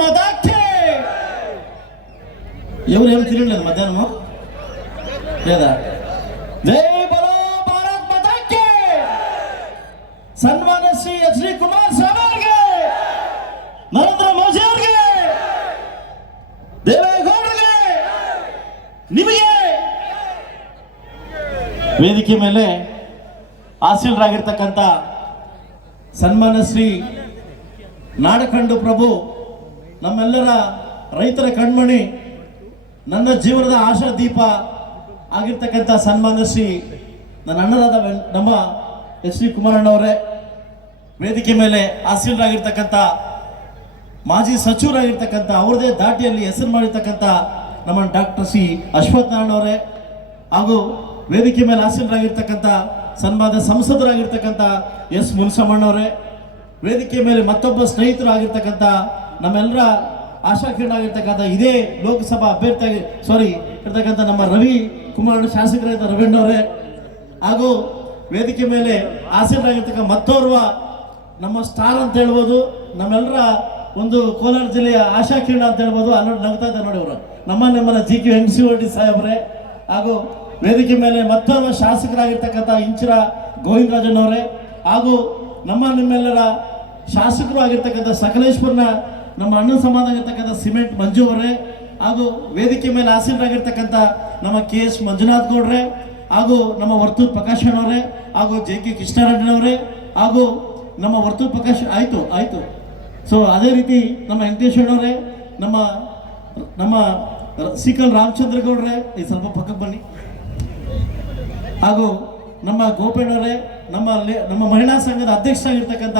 ಮಾತಾಕ್ಕೆ ఎవరు ఏమి తినలేదు మధ్యాహ్నము లేదా జై బలో భారత్ మాతాకి సన్మాన Shri H D Kumaraswamy ಅವರಿಗೆ ನರೇಂದ್ರ ಮೋದಿ ಅವರಿಗೆ ದೇವೇಗೌಡರಿಗೆ ನಿಮಗೆ ವೇದಿಕೆ ಮೇಲೆ ಆಸೀನರಾಗಿರ್ತಕ್ಕಂಥ ಸನ್ಮಾನ ಶ್ರೀ ನಾಡಕಂಡು ಪ್ರಭು ನಮ್ಮೆಲ್ಲರ ರೈತರ ಕಣ್ಮಣಿ, ನನ್ನ ಜೀವನದ ಆಶಾ ದೀಪ ಆಗಿರ್ತಕ್ಕಂಥ ಸನ್ಮಾನ ಶ್ರೀ ನನ್ನ ಅಣ್ಣರಾದ ವೆಂ- ನಮ್ಮ ಎಚ್ ಡಿ ಕುಮಾರಣ್ಣವರೇ, ವೇದಿಕೆ ಮೇಲೆ ಆಸೀನರಾಗಿರ್ತಕ್ಕಂಥ ಮಾಜಿ ಸಚಿವರಾಗಿರ್ತಕ್ಕಂಥ, ಅವ್ರದೇ ದಾಟಿಯಲ್ಲಿ ಹೆಸರು ಮಾಡಿರ್ತಕ್ಕಂಥ ನಮ್ಮ ಡಾಕ್ಟರ್ ಸಿ ಅಶ್ವಥ್ ಅವರೇ ಹಾಗೂ ವೇದಿಕೆ ಮೇಲೆ ಆಸೀನರಾಗಿರ್ತಕ್ಕಂಥ ಸನ್ಮಾನ ಸಂಸದರಾಗಿರ್ತಕ್ಕಂಥ ಎಸ್ ಮುನ್ಸಮ್ಮಣ್ಣವರೇ, ವೇದಿಕೆ ಮೇಲೆ ಮತ್ತೊಬ್ಬ ಸ್ನೇಹಿತರಾಗಿರ್ತಕ್ಕಂಥ ನಮ್ಮೆಲ್ಲರ ಆಶಾಕಿರಣಾಗಿರ್ತಕ್ಕಂಥ ಇದೇ ಲೋಕಸಭಾ ಅಭ್ಯರ್ಥಿಯಾಗಿ ಸಾರಿ ಇರ್ತಕ್ಕಂಥ ನಮ್ಮ ರವಿ ಕುಮಾರ್ ಶಾಸಕರಾದ ರವೀಣ್ಣವರೇ ಹಾಗೂ ವೇದಿಕೆ ಮೇಲೆ ಆಸೀನರಾಗಿರ್ತಕ್ಕ ಮತ್ತೋರ್ವ ನಮ್ಮ ಸ್ಟಾರ್ ಅಂತ ಹೇಳ್ಬೋದು ನಮ್ಮೆಲ್ಲರ ಒಂದು ಕೋಲಾರ ಜಿಲ್ಲೆಯ ಆಶಾ ಕಿರಣ ಅಂತ ಹೇಳ್ಬೋದು ಅಲ್ಲಿ ನಗ್ತಾ ಇದ್ದಾರೆ ನೋಡಿ ಅವರು ನಮ್ಮ ನಮ್ಮನ G K N C D ಸಾಹೇಬ್ರೆ, ಹಾಗೂ ವೇದಿಕೆ ಮೇಲೆ ಮತ್ತೊಬ್ಬ ಶಾಸಕರಾಗಿರ್ತಕ್ಕಂಥ ಇಂಚಿರ ಗೋವಿಂದರಾಜನವರೇ ಹಾಗೂ ನಮ್ಮ ನಿಮ್ಮೆಲ್ಲರ ಶಾಸಕರು ಆಗಿರ್ತಕ್ಕಂಥ ಸಕಲೇಶ್ವರನ ನಮ್ಮ ಅಣ್ಣ ಸಮಾಧಾನ ಸಿಮೆಂಟ್ ಮಂಜು ಅವರೇ, ಹಾಗೂ ವೇದಿಕೆ ಮೇಲೆ ಆಸೀನರಾಗಿರ್ತಕ್ಕಂಥ ನಮ್ಮ ಕೆ ಎಸ್ ಮಂಜುನಾಥ್ ಗೌಡ್ರೆ, ಹಾಗೂ ನಮ್ಮ ವರ್ತೂರ್ ಪ್ರಕಾಶ್ ಅವರೇ, ಹಾಗೂ ಜೆ ಕೆ ಕೃಷ್ಣಾರೆಡ್ಡಿನವರೇ ಹಾಗೂ ನಮ್ಮ ವರ್ತೂರ್ ಪ್ರಕಾಶ್, ಆಯಿತು ಆಯಿತು. ಸೊ ಅದೇ ರೀತಿ ನಮ್ಮ ವೆಂಕಟೇಶ್ವರವರೇ ನಮ್ಮ ನಮ್ಮ ಸಿಕಲ್ ರಾಮಚಂದ್ರ ಗೌಡ್ರೆ ಈ ಸ್ವಲ್ಪ ಪಕ್ಕಕ್ಕೆ ಬನ್ನಿ. ಹಾಗೂ ನಮ್ಮ ಗೋಪೇಣವರೇ ನಮ್ಮ ನಮ್ಮ ಮಹಿಳಾ ಸಂಘದ ಅಧ್ಯಕ್ಷರಾಗಿರ್ತಕ್ಕಂಥ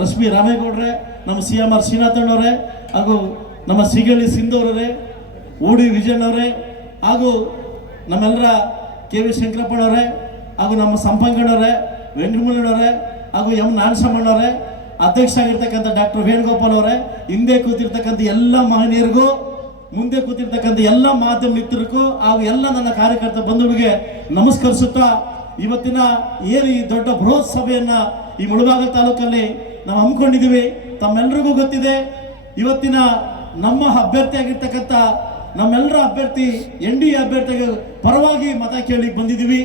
ರಶ್ಮಿ ರಾಮೇಗೌಡ್ರೆ ನಮ್ಮ ಸಿ ಎಂ ಆರ್ ಶ್ರೀನಾಥಣ್ಣವರೇ ಹಾಗೂ ನಮ್ಮ ಸಿಗಳಿ ಸಿಂಧೂರವರೇ ಓಡಿ ವಿಜಯಣ್ಣವರೇ ಹಾಗೂ ನಮ್ಮೆಲ್ಲರ ಕೆ ವಿ ಶಂಕರಪ್ಪಣ್ಣವರೇ ಹಾಗೂ ನಮ್ಮ ಸಂಪಂಗಣ್ಣವರೇ ವೆಂಕಟಮೂಲಣ್ಣವರೇ ಹಾಗೂ ಎಂ ನಾರಸಮ್ಮಣ್ಣವರೇ ಅಧ್ಯಕ್ಷ ಆಗಿರ್ತಕ್ಕಂಥ ಡಾಕ್ಟರ್ ವೇಣುಗೋಪಾಲ್ ಅವರೇ, ಹಿಂದೆ ಕೂತಿರ್ತಕ್ಕಂಥ ಎಲ್ಲ ಮಹನೀಯರಿಗೂ, ಮುಂದೆ ಕೂತಿರ್ತಕ್ಕಂಥ ಎಲ್ಲ ಮಾಧ್ಯಮ ಮಿತ್ರರಿಗೂ ಹಾಗೂ ಎಲ್ಲ ನನ್ನ ಕಾರ್ಯಕರ್ತ ಬಂಧುಗಳಿಗೆ ನಮಸ್ಕರಿಸುತ್ತಾ ಇವತ್ತಿನ ಏನು ಈ ದೊಡ್ಡ ಬೃಹತ್ ಸಭೆಯನ್ನ ಈ ಮುಳಬಾಗ ತಾಲೂಕಲ್ಲಿ ನಾವು ಹಮ್ಮಿಕೊಂಡಿದ್ದೀವಿ. ತಮ್ಮೆಲ್ಲರಿಗೂ ಗೊತ್ತಿದೆ, ಇವತ್ತಿನ ನಮ್ಮ ಅಭ್ಯರ್ಥಿ ಆಗಿರ್ತಕ್ಕಂಥ ನಮ್ಮೆಲ್ಲರ ಅಭ್ಯರ್ಥಿ, ಎನ್ ಡಿ ಅಭ್ಯರ್ಥಿಗೆ ಪರವಾಗಿ ಮತ ಕೇಳಿ ಬಂದಿದ್ದೀವಿ.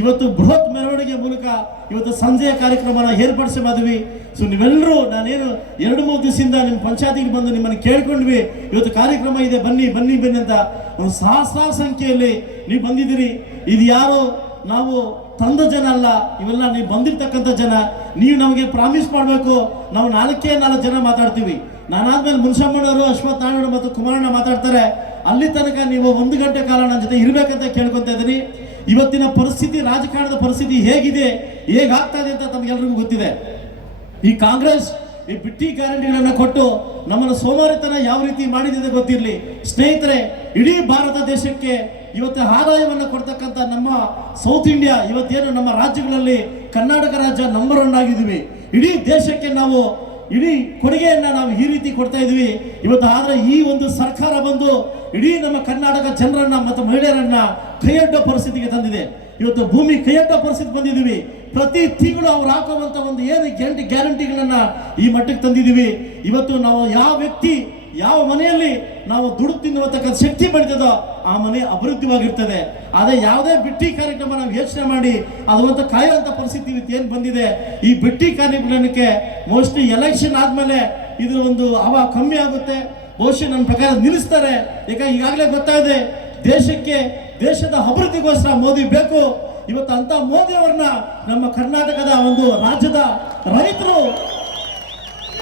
ಇವತ್ತು ಬೃಹತ್ ಮೆರವಣಿಗೆ ಮೂಲಕ ಇವತ್ತು ಸಂಜೆಯ ಕಾರ್ಯಕ್ರಮನ ಏರ್ಪಡಿಸಿ ಮಾಡಿದ್ವಿ. ಸೊ ನೀವೆಲ್ಲರೂ ನಾನೇನು ಎರಡು ಮೂರು ದಿವಸದಿಂದ ನಿಮ್ಮ ಪಂಚಾಯತಿಗೆ ಬಂದು ನಿಮ್ಮನ್ನು ಕೇಳ್ಕೊಂಡ್ವಿ. ಇವತ್ತು ಕಾರ್ಯಕ್ರಮ ಇದೆ, ಬನ್ನಿ ಬನ್ನಿ ಬನ್ನಿ ಅಂತ ಒಂದು ಸಹಸ್ರಾರು ಸಂಖ್ಯೆಯಲ್ಲಿ ನೀವು ಬಂದಿದ್ದೀರಿ. ಇದು ಯಾರು ನಾವು ತಂದ ಜನ ಅಲ್ಲ, ಇವೆಲ್ಲ ನೀವು ಬಂದಿರ್ತಕ್ಕಂಥ ಜನ. ನೀವು ನಮಗೆ ಪ್ರಾಮಿಸ್ ಮಾಡಬೇಕು. ನಾವು ನಾಲ್ಕೇ ನಾಲ್ಕು ಜನ ಮಾತಾಡ್ತೀವಿ. ನಾನಾದ್ಮೇಲೆ ಮುನ್ಸಮ್ಮನವರು ಅಶ್ವಥ್ ನಾರಾಯಣ ಮತ್ತು ಕುಮಾರಣ್ಣ ಮಾತಾಡ್ತಾರೆ. ಅಲ್ಲಿ ತನಕ ನೀವು ಒಂದು ಗಂಟೆ ಕಾಲ ನನ್ನ ಜೊತೆ ಇರಬೇಕಂತ ಕೇಳ್ಕೊತಾ ಇದ್ದೀನಿ. ಇವತ್ತಿನ ಪರಿಸ್ಥಿತಿ, ರಾಜಕಾರಣದ ಪರಿಸ್ಥಿತಿ ಹೇಗಿದೆ? ಹೇಗಾಗ್ತಾ ಇದೆ ಅಂತ ತಮಗೆಲ್ರಿಗೂ ಗೊತ್ತಿದೆ. ಈ ಕಾಂಗ್ರೆಸ್ ಈ ಬಿಟ್ಟಿ ಗ್ಯಾರಂಟಿಗಳನ್ನು ಕೊಟ್ಟು ನಮ್ಮನ್ನು ಸೋಮಾರಿತನ ಯಾವ ರೀತಿ ಮಾಡಿದೆ ಗೊತ್ತಿರಲಿ. ಸ್ನೇಹಿತರೆ, ಇಡೀ ಭಾರತ ದೇಶಕ್ಕೆ ಇವತ್ತು ಆದಾಯವನ್ನು ಕೊಡ್ತಕ್ಕಂಥ ನಮ್ಮ ಸೌತ್ ಇಂಡಿಯಾ ಇವತ್ತೇನು ನಮ್ಮ ರಾಜ್ಯಗಳಲ್ಲಿ ಕರ್ನಾಟಕ ರಾಜ್ಯ ನಂಬರ್ ಒನ್ ಆಗಿದ್ದೀವಿ. ಇಡೀ ದೇಶಕ್ಕೆ ನಾವು ಇಡೀ ಕೊಡುಗೆಯನ್ನು ನಾವು ಈ ರೀತಿ ಕೊಡ್ತಾ ಇದ್ವಿ ಇವತ್ತು ಆದರೆ ಈ ಒಂದು ಸರ್ಕಾರ ಬಂದು ಇಡೀ ನಮ್ಮ ಕರ್ನಾಟಕ ಜನರನ್ನ ಮತ್ತು ಮಹಿಳೆಯರನ್ನ ಕೈಯಡ್ಡ ಪರಿಸ್ಥಿತಿಗೆ ತಂದಿದೆ. ಇವತ್ತು ಭೂಮಿ ಕೈಯಡ್ಡ ಪರಿಸ್ಥಿತಿ ಬಂದಿದ್ದೀವಿ. ಪ್ರತಿ ತಿಂಗಳು ಅವ್ರು ಹಾಕುವಂತ ಒಂದು ಏನು ಗ್ಯಾರಂಟಿ ಗ್ಯಾರಂಟಿಗಳನ್ನ ಈ ಮಟ್ಟಕ್ಕೆ ತಂದಿದ್ದೀವಿ. ಇವತ್ತು ನಾವು ಯಾವ ವ್ಯಕ್ತಿ, ಯಾವ ಮನೆಯಲ್ಲಿ ನಾವು ದುಡ್ಡು ತಿನ್ನುವಂತಕ್ಕಂಥ ಶಕ್ತಿ ಬೆಳೀತದೋ ಆ ಮನೆ ಅಭಿವೃದ್ಧಿವಾಗಿರ್ತದೆ ಅದೇ ಯಾವುದೇ ಬಿಟ್ಟಿ ಕಾರ್ಯಕ್ರಮ ನಾವು ಯೋಚನೆ ಮಾಡಿ ಅದಂತ ಕಾಯುವಂತ ಪರಿಸ್ಥಿತಿ ಏನು ಬಂದಿದೆ, ಈ ಬಿಟ್ಟಿ ಕಾರ್ಯಕ್ರಮಕ್ಕೆ ಮೋಸ್ಟ್ಲಿ ಎಲೆಕ್ಷನ್ ಆದಮೇಲೆ ಇದ್ರ ಒಂದು ಅವ ಕಮ್ಮಿ ಆಗುತ್ತೆ. ಬಹುಶಃ ನನ್ನ ಪ್ರಕಾರ ನಿಲ್ಲಿಸ್ತಾರೆ. ಯಾಕೆ ಈಗಾಗಲೇ ಗೊತ್ತಾಗಿದೆ, ದೇಶಕ್ಕೆ, ದೇಶದ ಅಭಿವೃದ್ಧಿಗೋಸ್ಕರ ಮೋದಿ ಬೇಕು. ಇವತ್ತು ಅಂತ ಮೋದಿ ಅವ್ರನ್ನ ನಮ್ಮ ಕರ್ನಾಟಕದ ಒಂದು ರಾಜ್ಯದ ರೈತರು,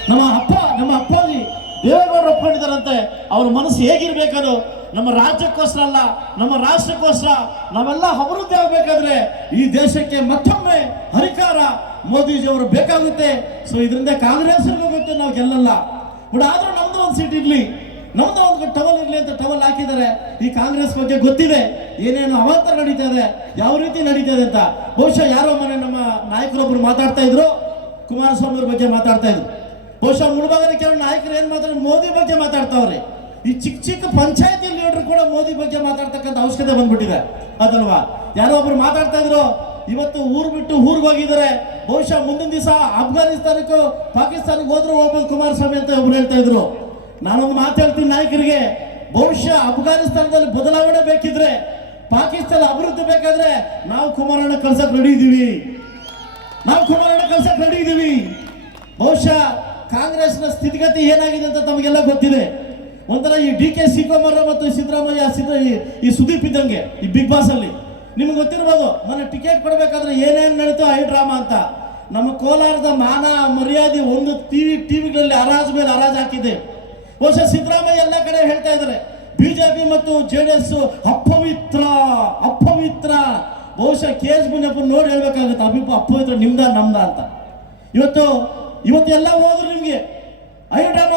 ನಮ್ಮ ಅಪ್ಪ, ನಮ್ಮ ಅಪ್ಪಾಜಿ ದೇವೇಗೌಡರು ಒಪ್ಕೊಂಡಿದ್ದಾರಂತೆ. ಅವ್ರ ಮನಸ್ಸು ಹೇಗಿರ್ಬೇಕದು? ನಮ್ಮ ರಾಜ್ಯಕ್ಕೋಸ್ಕರ ಅಲ್ಲ, ನಮ್ಮ ರಾಷ್ಟ್ರಕ್ಕೋಸ್ಕರ ನಾವೆಲ್ಲ ಅಭಿವೃದ್ಧಿ ಆಗಬೇಕಾದ್ರೆ ಈ ದೇಶಕ್ಕೆ ಮತ್ತೊಮ್ಮೆ ಹರಿಕಾರ ಮೋದಿಜಿ ಅವರು ಬೇಕಾಗುತ್ತೆ. ಸೊ ಇದರಿಂದ ಕಾಂಗ್ರೆಸ್ ಗೊತ್ತು ನಾವು ಗೆಲ್ಲಲ್ಲ. ಬಟ್ ಆದ್ರೂ ನಮ್ದು ಒಂದು ಸೀಟ್ ಇರ್ಲಿ. ನಮ್ದು ಒಂದು ಟವಲ್ ಇರ್ಲಿ ಅಂತ ಟವಲ್ ಹಾಕಿದ್ದಾರೆ. ಈ ಕಾಂಗ್ರೆಸ್ ಬಗ್ಗೆ ಗೊತ್ತಿದೆ. ಏನೇನು ಅವಾಂತರ ನಡೀತಾ ಇದೆ. ಯಾವ ರೀತಿ ನಡೀತಾ ಇದೆ ಅಂತ. ಬಹುಶಃ ಯಾರೋ ಮನೆ ನಮ್ಮ ನಾಯಕರೊಬ್ರು ಮಾತಾಡ್ತಾ ಇದ್ರು. ಕುಮಾರಸ್ವಾಮಿ ಅವ್ರ ಬಗ್ಗೆ ಮಾತಾಡ್ತಾ ಇದ್ರು. ಬಹುಶಃ ಮುಳುಬಾಗದ ಕೆಲವು ನಾಯಕರು ಏನ್ ಮಾತಾಡ ಮೋದಿ ಬಗ್ಗೆ ಮಾತಾಡ್ತಾವ್ರಿ. ಈ ಚಿಕ್ಕ ಚಿಕ್ಕ ಪಂಚಾಯತಿ ಲೀಡರ್ ಕೂಡ ಮೋದಿ ಬಗ್ಗೆ ಮಾತಾಡ್ತಕ್ಕಂಥ ಅವಶ್ಯಕತೆ ಬಂದ್ಬಿಟ್ಟಿದೆ. ಅದಲ್ವಾ? ಯಾರೋ ಒಬ್ರು ಮಾತಾಡ್ತಾ ಇದ್ರು, ಇವತ್ತು ಊರು ಬಿಟ್ಟು ಊರಿಗೆ ಹೋಗಿದ್ದಾರೆ. ಬಹುಶಃ ಮುಂದಿನ ದಿವಸ ಅಫ್ಘಾನಿಸ್ತಾನಕ್ಕೂ ಪಾಕಿಸ್ತಾನಕ್ಕೆ ಹೋದ್ರು ಹೋಗ್ಬೋದು ಕುಮಾರಸ್ವಾಮಿ ಅಂತ ಒಬ್ರು ಹೇಳ್ತಾ ಇದ್ರು. ನಾನೊಂದು ಮಾತು ಹೇಳ್ತೀನಿ ನಾಯಕರಿಗೆ. ಬಹುಶಃ ಅಫ್ಘಾನಿಸ್ತಾನದಲ್ಲಿ ಬದಲಾವಣೆ ಬೇಕಿದ್ರೆ, ಪಾಕಿಸ್ತಾನ ಅಭಿವೃದ್ಧಿ ಬೇಕಾದ್ರೆ ನಾವು ಕುಮಾರಣ್ಣ ಕಳ್ಸಕ್ ರೆಡಿ ಇದೀವಿ. ನಾವು ಕುಮಾರಣ್ಣ ಕಳ್ಸಕ್ ರೆಡಿ ಇದೀವಿ. ಬಹುಶಃ ಕಾಂಗ್ರೆಸ್ನ ಸ್ಥಿತಿಗತಿ ಏನಾಗಿದೆ ಅಂತ ತಮಗೆಲ್ಲ ಗೊತ್ತಿದೆ. ಒಂಥರ ಈ ಡಿ ಕೆ ಶಿವಕುಮಾರ್ ಮತ್ತು ಸಿದ್ದರಾಮಯ್ಯ ಸಿದ್ದ ಈ- ಸುದೀಪ್ ಇದ್ದಂಗೆ, ಈ ಬಿಗ್ ಬಾಸ್ ಅಲ್ಲಿ. ನಿಮ್ಗೆ ಗೊತ್ತಿರ್ಬೋದು ಮನೆ ಟಿಕೆಟ್ ಕೊಡ್ಬೇಕಾದ್ರೆ ಏನೇನು ನಡೀತೋ ಐ ಡ್ರಾಮಾ ಅಂತ. ನಮ್ಮ ಕೋಲಾರದ ಮಾನ ಮರ್ಯಾದೆ ಒಂದು ಟಿವಿ ಟಿವಿಗಳಲ್ಲಿ ಹರಾಜ್ ಮೇಲೆ ಹರಾಜ್ ಹಾಕಿದೆ. ಬಹುಶಃ ಸಿದ್ದರಾಮಯ್ಯ ಎಲ್ಲ ಕಡೆ ಹೇಳ್ತಾ ಇದ್ದಾರೆ, ಬಿಜೆಪಿ ಮತ್ತು ಜೆ ಡಿ ಎಸ್ ಅಪವಿತ್ರ ಅಪವಿತ್ರ. ಬಹುಶಃ ಕೆ ಎಸ್ ಮುನಿಯಪ್ಪ ನೋಡಿ ಹೇಳ್ಬೇಕಾಗುತ್ತೆ ಅಭಿಪ ಅಪವಿತ್ರ ನಿಮ್ದ ನಮ್ದ ಅಂತ. ಇವತ್ತು ಇವತ್ತು ಎಲ್ಲ ಹೋದ್ರು ನಿಮ್ಗೆ. ಅಯ್ಯಡಮ್ಮ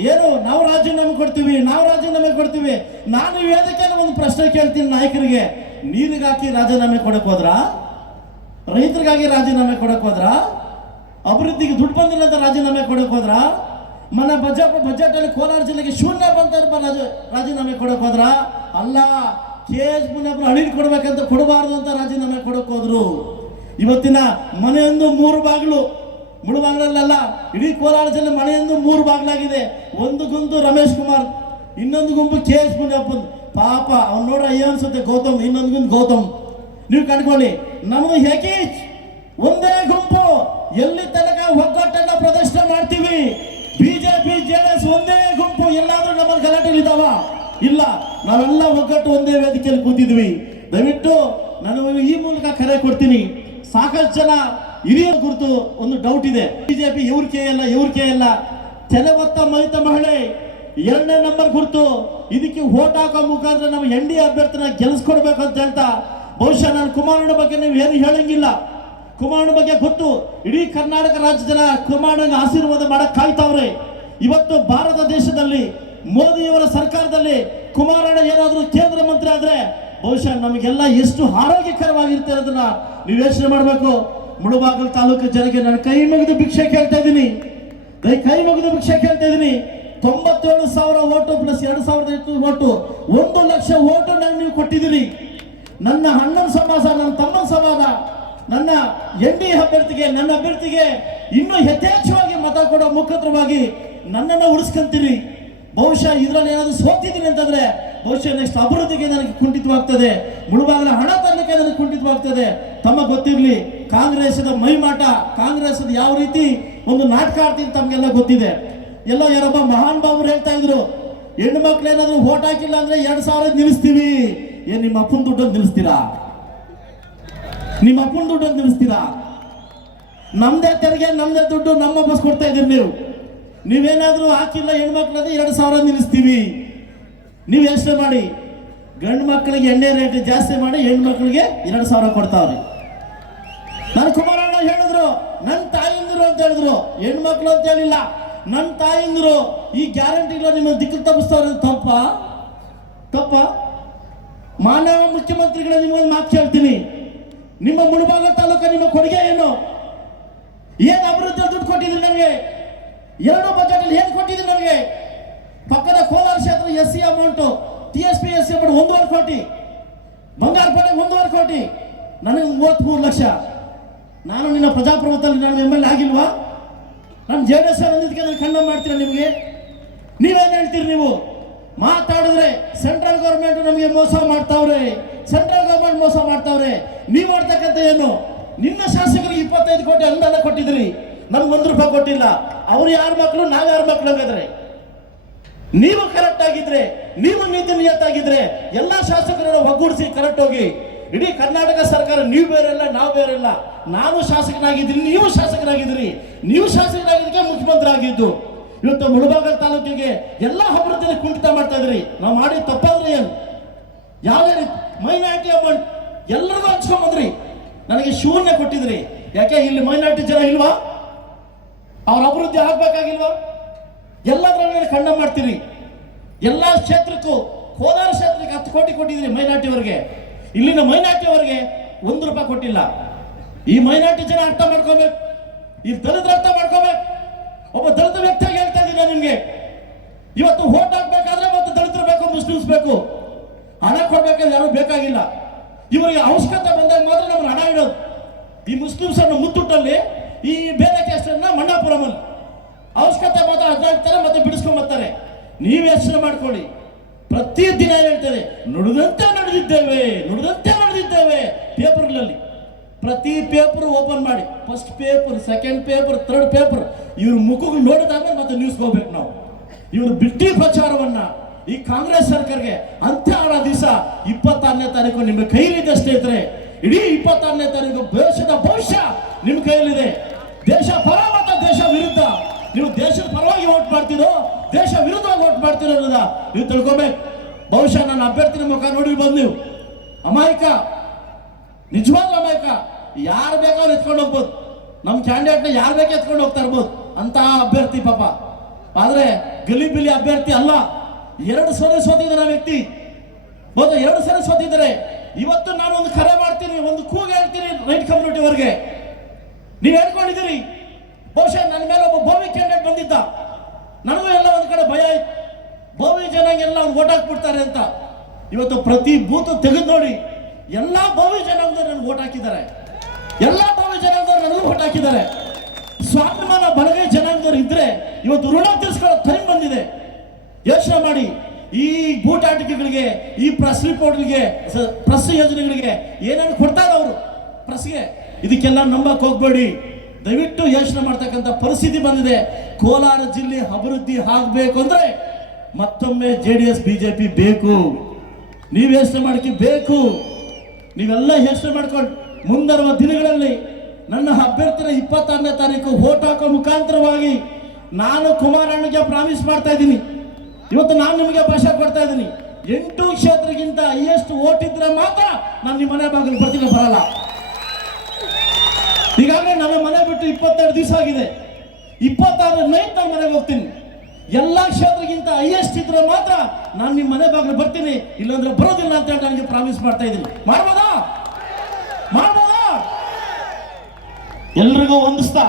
ಏನು, ನಾವು ರಾಜೀನಾಮೆ ಕೊಡ್ತೀವಿ, ನಾವು ರಾಜೀನಾಮೆ ಕೊಡ್ತೀವಿ. ನಾನು ವೇದಿಕೆ ಒಂದು ಪ್ರಶ್ನೆ ಕೇಳ್ತೀನಿ ನಾಯಕರಿಗೆ. ನೀರಿಗಾಕಿ ರಾಜೀನಾಮೆ ಕೊಡಕ್ ಹೋದ್ರ? ರೈತರಿಗಾಗಿ ರಾಜೀನಾಮೆ ಕೊಡಕ್ ಹೋದ್ರ? ಅಭಿವೃದ್ಧಿಗೆ ದುಡ್ಡು ಬಂದಿಲ್ಲ ಅಂತ ರಾಜೀನಾಮೆ ಕೊಡಕ್ ಹೋದ್ರ? ಮನ ಬಜೆಟ್ ಬಜೆಟ್ ಅಲ್ಲಿ ಕೋಲಾರ ಜಿಲ್ಲೆಗೆ ಶೂನ್ಯ ಬಂತ ರಾಜ- ರಾಜೀನಾಮೆ ಕೊಡಕ್ ಹೋದ್ರ? ಅಲ್ಲ ಕೆ ಎಸ್ ಮುನಿಯಪ್ಪನ ಅಳಿಲ್ ಕೊಡ್ಬೇಕಂತ ಕೊಡಬಾರ್ದು ಅಂತ ರಾಜೀನಾಮೆ ಕೊಡಕ್ ಹೋದ್ರು. ಇವತ್ತಿನ ಮನೆಯೊಂದು ಮೂರು ಬಾಗಿಲು. ಮುಳುಬಾಗ್ಲಲ್ಲ ಇಡೀ ಕೋಲಾರ ಜಿಲ್ಲೆ ಮನೆಯೊಂದು ಮೂರು ಬಾಗ್ಲಾಗಿದೆ. ಒಂದು ಗುಂಪು ರಮೇಶ್ ಕುಮಾರ್, ಇನ್ನೊಂದು ಗುಂಪು ಕೆ ಎಸ್ ಪಾಪ, ಅವ್ನು ನೋಡ್ರ ಅಯ್ಯ ಅನ್ಸುತ್ತೆ ಗೌತಮ್, ಇನ್ನೊಂದು ಗುಂಪು ಗೌತಮ್. ನೀವು ಕಂಡ್ಕೊಳ್ಳಿ, ನಮ್ದು ಹೆಕೀಚ್ ಒಂದೇ ಗುಂಪು. ಎಲ್ಲಿ ತನಕ ಒಗ್ಗಟ್ಟನ್ನ ಪ್ರದರ್ಶನ ಮಾಡ್ತೀವಿ? ಬಿಜೆಪಿ, ಜೆಡಿಎಸ್ ಒಂದೇ ಗುಂಪು. ಎಲ್ಲಾದ್ರೂ ನಮ್ಮ ಗಲಾಟೆ ಇದಾವ? ಇಲ್ಲ, ನಾವೆಲ್ಲ ಒಗ್ಗಟ್ಟು ಒಂದೇ ವೇದಿಕೆಯಲ್ಲಿ ಕೂತಿದ್ವಿ. ದಯವಿಟ್ಟು ನಾನು ಈ ಮೂಲಕ ಕರೆ ಕೊಡ್ತೀನಿ. ಸಾಕಷ್ಟು ಜನ ಹಿರಿಯ ಕುರಿತು ಒಂದು ಡೌಟ್ ಇದೆ. ಬಿಜೆಪಿ ಇವ್ರ ಕೇ ಅಲ್ಲ, ಇವ್ರ ಕೇ ಅಲ್ಲ. ತೆಲೆ ಹೊತ್ತ ಮೈತ ಮಹಿಳೆ, ಎರಡನೇ ನಂಬರ್ ಕುರಿತು ಇದಕ್ಕೆ ಓಟ್ ಹಾಕೋ ಮುಖಾಂತರ ನಾವು ಎನ್ ಡಿ ಅಭ್ಯರ್ಥಿನ ಗೆಲ್ಸ್ಕೊಡ್ಬೇಕು ಅಂತ ಹೇಳ್ತಾ, ಬಹುಶಃ ನಾನು ಕುಮಾರಣ್ಣ ಬಗ್ಗೆ ನೀವು ಏನು ಹೇಳಂಗಿಲ್ಲ. ಕುಮಾರಣ್ಣ ಬಗ್ಗೆ ಗೊತ್ತು. ಇಡೀ ಕರ್ನಾಟಕ ರಾಜ್ಯ ಜನ ಆಶೀರ್ವಾದ ಮಾಡಕ್ ಕಾಯ್ತಾವ್ರೆ. ಇವತ್ತು ಭಾರತ ದೇಶದಲ್ಲಿ, ಮೋದಿಯವರ ಸರ್ಕಾರದಲ್ಲಿ ಕುಮಾರಣ್ಣ ಏನಾದರೂ ಕೇಂದ್ರ ಮಂತ್ರಿ ಆದ್ರೆ, ಬಹುಶಃ ನಮಗೆಲ್ಲ ಎಷ್ಟು ಆರೋಗ್ಯಕರವಾಗಿರ್ತಾರೆ ಅನ್ನೋದನ್ನ ನೀವು ಯೋಚನೆ ಮಾಡಬೇಕು. ಮುಳುಬಾಗಲ್ ತಾಲೂಕು ಜನಕ್ಕೆ ನಾನು ಕೈ ಮುಗಿದು ಭಿಕ್ಷೆ ಕೇಳ್ತಾ ಇದ್ದೀನಿ. ಕೈ ಮುಗಿದು ಭಿಕ್ಷೆ ಕೇಳ್ತಾ ಇದ್ದೀನಿ. ತೊಂಬತ್ತೇಳು ಸಾವಿರ ಓಟು ಪ್ಲಸ್ ಎರಡು ಸಾವಿರದ ಎಂಟು ಓಟು. ಒಂದು ಲಕ್ಷ ಓಟು ನಾನು ನೀವು ಕೊಟ್ಟಿದ್ದೀರಿ ನನ್ನ ಅಣ್ಣನ ಸಮಾಸ ನನ್ನ ತಮ್ಮನ ಸಮಾನ ನನ್ನ ಎನ್ ಅಭ್ಯರ್ಥಿಗೆ, ನನ್ನ ಅಭ್ಯರ್ಥಿಗೆ ಇನ್ನೂ ಯಥೇಚ್ಛವಾಗಿ ಮತ ಕೊಡೋ ಮುಖತ್ರವಾಗಿ ನನ್ನನ್ನು ಉಳಿಸ್ಕೊಂತೀರಿ. ಬಹುಶಃ ಇದರಲ್ಲಿ ಏನಾದರೂ ಸೋತಿದ್ದೀನಿ ಅಂತಂದ್ರೆ ಬಹುಶಃ ನೆಕ್ಸ್ಟ್ ಅಭಿವೃದ್ಧಿಗೆ ನನಗೆ ಕುಂಠಿತವಾಗ್ತದೆ. ಮುಳುಬಾಗಲ ಹಣ ನನಗೆ ಕುಂಠಿತವಾಗ್ತದೆ ತಮ್ಮ ಗೊತ್ತಿರಲಿ. ಕಾಂಗ್ರೆಸ್ ಮೈಮಾಟ ಕಾಂಗ್ರೆಸ್ ಯಾವ ರೀತಿ ಒಂದು ನಾಟಕ ಆಡ್ತೀನಿ ತಮಗೆಲ್ಲ ಗೊತ್ತಿದೆ. ಎಲ್ಲ ಯಾರೊಬ್ಬ ಮಹಾನ್ ಬಾಬರು ಹೇಳ್ತಾ ಇದ್ರು, ಹೆಣ್ಣು ಮಕ್ಳು ಏನಾದ್ರು ಓಟ್ ಹಾಕಿಲ್ಲ ಅಂದ್ರೆ ಎರಡ್ ಸಾವಿರ ನಿಲ್ಲಿಸ್ತೀವಿ. ಏನ್ ನಿಮ್ಮ ಅಪ್ಪನ ದುಡ್ಡನ್ನು ನಿಲ್ಲಿಸ್ತೀರಾ? ನಿಮ್ಮ ಅಪ್ಪನ ದುಡ್ಡನ್ನು ನಿಲ್ಲಿಸ್ತೀರಾ? ನಮ್ದೇ ತೆರಿಗೆ, ನಮ್ದೇ ದುಡ್ಡು ನಮ್ಮ ಬಸ್ ಕೊಡ್ತಾ ಇದೀರಿ ನೀವು. ನೀವೇನಾದ್ರೂ ಹಾಕಿಲ್ಲ ಹೆಣ್ಮಕ್ಳಾದ್ರೆ ಎರಡು ಸಾವಿರ ನಿಲ್ಲಿಸ್ತೀವಿ. ನೀವು ಯೋಚನೆ ಮಾಡಿ. ಗಂಡು ಮಕ್ಕಳಿಗೆ ಎಣ್ಣೆ ರೇಟ್ ಜಾಸ್ತಿ ಮಾಡಿ ಹೆಣ್ಣು ಮಕ್ಕಳಿಗೆ ಎರಡು ಸಾವಿರ ಕೊಡ್ತಾವ್ರಿ ನಾನು ಕುಮಾರಣ್ಣ ಹೇಳಿದ್ರು ನನ್ನ ತಾಯಿಂದ್ರು ಅಂತ ಹೇಳಿದ್ರು ಹೆಣ್ಮಕ್ಳು ಅಂತ ಹೇಳಿಲ್ಲ. ನನ್ನ ತಾಯಿಂದ್ರು, ಈ ಗ್ಯಾರಂಟಿಗಳು ನಿಮ್ಮ ದಿಕ್ಕು ತಪ್ಪಿಸ್ತಾವ್ರೆ ತಪ್ಪ? ತಪ್ಪ? ಮಾನವ ಮುಖ್ಯಮಂತ್ರಿಗಳ ನಿಮಗೊಂದು ಮಾತು ಹೇಳ್ತೀನಿ. ನಿಮ್ಮ ಮುಳುಬಾಗ ತಾಲೂಕ ನಿಮ್ಮ ಕೊಡುಗೆ ಏನು? ಏನು ಅಭಿವೃದ್ಧಿ ದುಡ್ಡು ಕೊಟ್ಟಿದ್ರಿ ನಮಗೆ? ಎರಡು ಬಜೆಟ್ ಅಲ್ಲಿ ಏನು ಕೊಟ್ಟಿದ್ರು ನಮಗೆ? ಪಕ್ಕದ ಕೋಲಾರ ಕ್ಷೇತ್ರ S C amount S P S C ಒಂದೂವರೆ ಕೋಟಿ. ಬಂಗಾರಪೇಟೆಗೆ ಒಂದೂವರೆ ಕೋಟಿ. ನನಗೆ ಮೂವತ್ತ್ಮೂರು ಲಕ್ಷ. ನಾನು ನಿನ್ನ ಪ್ರಜಾಪ್ರಭುತ್ವದಲ್ಲಿ ನಾನು ಎಂ ಎಲ್ ಆಗಿಲ್ವಾ? ನಾನು ಜೆ ಡಿ ಎಸ್ ಅಂದಿದ್ದಕ್ಕೆ ನಾನು ಖಂಡನ ಮಾಡ್ತೀರ ನಿಮಗೆ? ನೀವೇನು ಹೇಳ್ತೀರಿ ನೀವು? ಮಾತಾಡಿದ್ರೆ ಸೆಂಟ್ರಲ್ ಗೌರ್ಮೆಂಟ್ ನಮಗೆ ಮೋಸ ಮಾಡ್ತಾವ್ರೆ. ಸೆಂಟ್ರಲ್ ಗೌರ್ಮೆಂಟ್ ಮೋಸ ಮಾಡ್ತಾವ್ರೆ. ನೀವು ಮಾಡ್ತಕ್ಕಂಥ ಏನು? ನಿನ್ನ ಶಾಸಕರಿಗೆ ಇಪ್ಪತ್ತೈದು ಕೋಟಿ ಅನುದಾನ ಕೊಟ್ಟಿದ್ರಿ ನಮ್ಗೆ ಒಂದು ರೂಪಾಯಿ ಕೊಟ್ಟಿಲ್ಲ. ಅವ್ರು ಯಾರ ಮಕ್ಕಳು? ನಾವು ಯಾರ ಮಕ್ಕಳು ಹಾಗಾದ್ರೆ? ನೀವು ಕರೆಕ್ಟ್ ಆಗಿದ್ರೆ, ನೀವು ನೀತಿ ನಿಯತ್ತಾಗಿದ್ರೆ ಎಲ್ಲಾ ಶಾಸಕರನ್ನು ಒಗ್ಗೂಡಿಸಿ ಕರೆಕ್ಟ್ ಹೋಗಿ. ಇಡೀ ಕರ್ನಾಟಕ ಸರ್ಕಾರ ನೀವು ಬೇರೆಲ್ಲ ನಾವು ಬೇರೆಲ್ಲ ನಾನು ಶಾಸಕನಾಗಿದ್ದೀನಿ, ನೀವು ಶಾಸಕರಾಗಿದ್ದೀರಿ. ನೀವು ಶಾಸಕರಾಗಿದ್ದಕ್ಕೆ ಮುಖ್ಯಮಂತ್ರಿ ಆಗಿದ್ದು ಇವತ್ತು ಮುಳಬಾಗಲ್ ತಾಲೂಕಿಗೆ ಎಲ್ಲ ಅಭಿವೃದ್ಧಿಯಲ್ಲಿ ಕುಂಠಿತ ಮಾಡ್ತಾ ಇದ್ರಿ. ನಾವು ಮಾಡಿ ತಪ್ಪಾದ್ರೆ ಏನು? ಯಾವುದೇ ರೀತಿ ಮೈನಾರಿಟಿ ಅಮೌಂಟ್ ಎಲ್ಲರಿಗೂ ಹಂಚ್ಕೊಂಬಂದ್ರಿ. ನನಗೆ ಶೂನ್ಯ ಕೊಟ್ಟಿದ್ರಿ. ಯಾಕೆ, ಇಲ್ಲಿ ಮೈನಾರಿಟಿ ಜನ ಇಲ್ವಾ? ಅವ್ರ ಅಭಿವೃದ್ಧಿ ಆಗ್ಬೇಕಾಗಿಲ್ವಾ? ಎಲ್ಲದರಲ್ಲಿ ಖಂಡ ಮಾಡ್ತೀರಿ. ಎಲ್ಲ ಕ್ಷೇತ್ರಕ್ಕೂ, ಕೋಲಾರ ಕ್ಷೇತ್ರಕ್ಕೆ ಹತ್ತು ಕೋಟಿ ಕೊಟ್ಟಿದ್ರಿ ಮೈನಾರ್ಟಿಯವರಿಗೆ. ಇಲ್ಲಿನ ಮೈನಾರ್ಟಿಯವರಿಗೆ ಒಂದು ರೂಪಾಯಿ ಕೊಟ್ಟಿಲ್ಲ. ಈ ಮೈನಾರ್ಟಿ ಜನ ಅರ್ಥ ಮಾಡ್ಕೋಬೇಕು. ಈ ದಲಿತ ಅರ್ಥ ಮಾಡ್ಕೋಬೇಕು. ಒಬ್ಬ ದಲಿತ ವ್ಯಕ್ತಿಯಾಗಿ ಹೇಳ್ತಾ ಇದ್ದೀನಿ ನಿಮಗೆ. ಇವತ್ತು ಓಟ್ ಹಾಕ್ಬೇಕಾದ್ರೆ ಮತ್ತು ದಲಿತರು ಬೇಕು, ಮುಸ್ಲಿಮ್ಸ್ ಬೇಕು. ಹಣ ಕೊಡ್ಬೇಕಾದ್ರೆ ಯಾರು ಬೇಕಾಗಿಲ್ಲ. ಇವರಿಗೆ ಅವಶ್ಯಕತೆ ಬಂದಾಗ ಮಾತ್ರ ನಮ್ಗೆ ಹಣ ಇಡೋದು. ಈ ಮುಸ್ಲಿಮ್ಸ್ ಅನ್ನು ಮುತ್ತುಟ್ಟಲ್ಲಿ ಈ ಬೇರೆ ಕ್ಯಾಸ್ಟನ್ನ ಮಣ್ಣಾಪುರಮಲ್ಲಿ. ಅವಶ್ಯಕತೆ ಮಾತ್ರ ಅದಾಗ್ತಾರೆ ಮತ್ತೆ ಬಿಡಿಸ್ಕೊಂಡ್ ಬರ್ತಾರೆ. ನೀವು ಯೋಚನೆ ಮಾಡ್ಕೊಳ್ಳಿ. ಪ್ರತಿ ದಿನ ಹೇಳ್ತಾರೆ, ನುಡಿದಂತೆ ನಡೆದಿದ್ದೇವೆ ನುಡಿದಂತೆ ನಡೆದಿದ್ದೇವೆ. ಪೇಪರ್ಗಳಲ್ಲಿ. ಪ್ರತಿ ಪೇಪರ್ ಓಪನ್ ಮಾಡಿ. First paper, second paper, third paper. ಇವ್ರ ಮುಖಕ್ಕೆ ನೋಡಿದಾಗ ಮತ್ತೆ ನ್ಯೂಸ್ ಹೋಗ್ಬೇಕು ನಾವು. ಇವರು ಬಿಟ್ಟಿ ಪ್ರಚಾರವನ್ನ ಈ ಕಾಂಗ್ರೆಸ್ ಸರ್ಕಾರಕ್ಕೆ ಅಂತ್ಯವಾದ ದಿವಸ ಇಪ್ಪತ್ತಾರನೇ ತಾರೀಕು ನಿಮ್ಮ ಕೈಲಿದೆ ಸ್ನೇಹಿತರೆ. ಇಡೀ ಇಪ್ಪತ್ತಾರನೇ ತಾರೀಕು ದೇಶದ ಭವಿಷ್ಯ ನಿಮ್ಮ ಕೈಯಲ್ಲಿದೆ. ನೀವು ತಿಳ್ಕೊಬೇಕು ಬಹುಶಃ ನನ್ನ ಅಭ್ಯರ್ಥಿನ ಮುಖ ನೋಡಿ ಬಂದು ನೀವು. ಅಮಾಯಕ. ನಿಜವಾದ ಅಮಾಯಕ. ಯಾರು ಬೇಕಾದ್ರೂ ಎತ್ಕೊಂಡು ಹೋಗ್ಬೋದು. ನಮ್ಮ ಕ್ಯಾಂಡಿಡೇಟ್ನ ಯಾರು ಬೇಕೋ ಎತ್ಕೊಂಡು ಹೋಗ್ತಾ ಇರ್ಬೋದು. ಅಂತ ಅಭ್ಯರ್ಥಿ ಪಾಪ. ಆದ್ರೆ ಗಲಿಬಿಲಿ ಅಭ್ಯರ್ಥಿ ಅಲ್ಲ. ಎರಡು ಸರಿ ಸೋತಿದ್ದಾರೆ ವ್ಯಕ್ತಿ. ಬಹುಶಃ ಎರಡು ಸರಿ ಸೋತಿದ್ದಾರೆ ಇವತ್ತು ನಾನು ಒಂದು ಕರೆ ಮಾಡ್ತೀನಿ, ಒಂದು ಕೂಗು ಹೇಳ್ತೀನಿ ರೈಟ್ ಕಮ್ಯುನಿಟಿವರೆಗೆ ನೀವು ಹೇಳ್ಕೊಂಡಿದ್ದೀರಿ. ಬಹುಶಃ ನನ್ನ ಮೇಲೆ ಒಬ್ಬ ಭೂಮಿ ಕ್ಯಾಂಡಿಡೇಟ್ ಬಂದಿದ್ದ. ನನಗೂ ಎಲ್ಲ ಒಂದು ಕಡೆ ಭಯ ಆಯ್ತು ಬೋವಿ ಜನಾಂಗೆಲ್ಲ ಅವ್ನು ಓಟ್ ಹಾಕ್ಬಿಡ್ತಾರೆ ಅಂತ. ಇವತ್ತು ಪ್ರತಿ ಬೂತ್ ತೆಗೆದು ನೋಡಿ, ಎಲ್ಲಾ ಭೋವಿ ಜನಾಂಗದವ್ರು ನನಗೆ ಓಟ್ ಹಾಕಿದ್ದಾರೆ. ಎಲ್ಲಾ ಭೋವಿ ಜನಾಂಗದವ್ರು ನನಗೂ ಓಟ್ ಹಾಕಿದ್ದಾರೆ. ಸ್ವಾಭಿಮಾನ ಬಲಗೈ ಜನಾಂಗದವ್ರು ಇದ್ರೆ ಇವತ್ತು ಋಣ ತೀರಿಸ್ಕೊಳ್ಳೋ ಟೈಮ್ ಬಂದಿದೆ. ಯೋಚನೆ ಮಾಡಿ, ಈ ಬೂಟಾಟಿಕೆಗಳಿಗೆ ಈ ಪ್ರೆಸ್ ರಿಪೋರ್ಟ್ಗಳಿಗೆ ಪ್ರೆಸ್ ಯೋಜನೆಗಳಿಗೆ ಏನೇನು ಕೊಡ್ತಾರೆ ಅವರು? ಪ್ರೆಸ್ಗೆ ಇದಕ್ಕೆಲ್ಲ ನಂಬಕ್ ಹೋಗ್ಬೇಡಿ. ದಯವಿಟ್ಟು ಯೋಚನೆ ಮಾಡ್ತಕ್ಕಂಥ ಪರಿಸ್ಥಿತಿ ಬಂದಿದೆ. ಕೋಲಾರ ಜಿಲ್ಲೆ ಅಭಿವೃದ್ಧಿ ಆಗಬೇಕು ಅಂದ್ರೆ ಮತ್ತೊಮ್ಮೆ ಜೆ ಡಿ ಎಸ್ ಬಿಜೆಪಿ ಬೇಕು. ನೀವು ಯೋಚನೆ ಮಾಡಕ್ಕೆ ಬೇಕು. ನೀವೆಲ್ಲ ಯೋಚನೆ ಮಾಡ್ಕೊಂಡು ಮುಂದರುವ ದಿನಗಳಲ್ಲಿ ನನ್ನ ಅಭ್ಯರ್ಥಿನ ಇಪ್ಪತ್ತಾರನೇ ತಾರೀಕು ಓಟ್ ಹಾಕೋ ಮುಖಾಂತರವಾಗಿ ನಾನು ಕುಮಾರಣ್ಣಗೆ ಪ್ರಾಮಿಸ್ ಮಾಡ್ತಾ ಇದ್ದೀನಿ. ಇವತ್ತು ನಾನು ನಿಮಗೆ ಭಾಷೆ ಕೊಡ್ತಾ ಇದ್ದೀನಿ. ಎಂಟು ಕ್ಷೇತ್ರಕ್ಕಿಂತ ಹೈಯೆಸ್ಟ್ ಓಟ್ ಮಾತ್ರ ನಾನು ನಿಮ್ಮ ಮನೆ ಬಾಗಿಲು ಬರ್ತೀನಿ ಬರಲ್ಲ. ಈಗಾಗಲೇ ನನ್ನ ಮನೆ ಬಿಟ್ಟು ಇಪ್ಪತ್ತೆರಡು ದಿವಸ ಆಗಿದೆ. ಇಪ್ಪತ್ತಾರು ನೈಟ್ ನಾನು ಮನೆಗೆ ಹೋಗ್ತೀನಿ. ಎಲ್ಲ ಕ್ಷೇತ್ರಕ್ಕಿಂತ ಹೈಯೆಸ್ಟ್ ಇದ್ರೆ ಮಾತ್ರ ನಾನು ನಿಮ್ಮ ಮನೆ ಬಾಗಿಲು ಬರ್ತೀನಿ, ಇಲ್ಲಾಂದ್ರೆ ಬರೋದಿಲ್ಲ ಅಂತ ಹೇಳಿ ನನಗೆ ಪ್ರಾಮಿಸ್ ಮಾಡ್ತಾ ಇದ್ದೀನಿ. ಮಾಡ್ಬೋದಾ? ಮಾಡ್ಬೋದಾ? ಎಲ್ರಿಗೂ ಹೊಂದಿಸ್ತಾ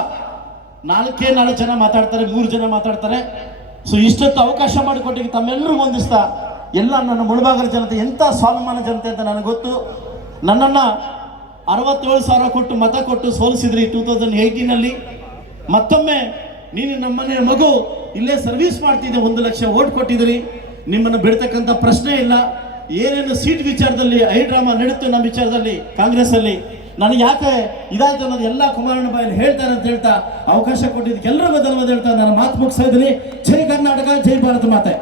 ನಾಲ್ಕೇ ನಾಲ್ಕು ಜನ ಮಾತಾಡ್ತಾರೆ, ಮೂರು ಜನ ಮಾತಾಡ್ತಾರೆ. ಸೊ ಇಷ್ಟೊತ್ತು ಅವಕಾಶ ಮಾಡಿಕೊಟ್ಟಿಗೆ ತಮ್ಮೆಲ್ಲರಿಗೂ ಹೊಂದಿಸ್ತಾ ಎಲ್ಲ ನನ್ನ ಮುಳಬಾಗಲ ಜನತೆ ಎಂಥ ಸ್ವಾಭಿಮಾನ ಜನತೆ ಅಂತ ನನಗೆ ಗೊತ್ತು. ನನ್ನನ್ನು ಅರವತ್ತೇಳು ಸಾವಿರ ಕೊಟ್ಟು ಮತ ಕೊಟ್ಟು ಸೋಲಿಸಿದ್ರಿ ಟೂ ತೌಸಂಡ್ ಏಯ್ಟೀನಲ್ಲಿ ಮತ್ತೊಮ್ಮೆ ನೀನು ನಮ್ಮನೆ ಮಗು, ಇಲ್ಲೇ ಸರ್ವಿಸ್ ಮಾಡ್ತಿದ್ದೆ, ಒಂದು ಲಕ್ಷ ಓಟ್ ಕೊಟ್ಟಿದ್ರಿ ನಿಮ್ಮನ್ನು ಬಿಡ್ತಕ್ಕಂಥ ಪ್ರಶ್ನೆ ಇಲ್ಲ. ಏನೇನು ಸೀಟ್ ವಿಚಾರದಲ್ಲಿ ಐ ಡ್ರಾಮಾ ನಡೀತು ನಮ್ಮ ವಿಚಾರದಲ್ಲಿ ಕಾಂಗ್ರೆಸ್ ಅಲ್ಲಿ ನನಗೆ ಯಾಕೆ ಇದಾಯ್ತು ಅನ್ನೋದು ಎಲ್ಲ ಕುಮಾರಣ್ಣ ಬಾಯಲ್ಲಿ ಹೇಳ್ತಾರೆ ಅಂತ ಹೇಳ್ತಾ ಅವಕಾಶ ಕೊಟ್ಟಿದ್ದಕ್ಕೆ ಎಲ್ಲರಿಗೂ ಧನ್ಯವಾದ ಹೇಳ್ತಾ ನಾನು ಮಾತು ಮುಗಿಸ್ತಾ ಇದ್ದೀನಿ. ಜೈ ಕರ್ನಾಟಕ, ಜೈ ಭಾರತ ಮಾತೆ.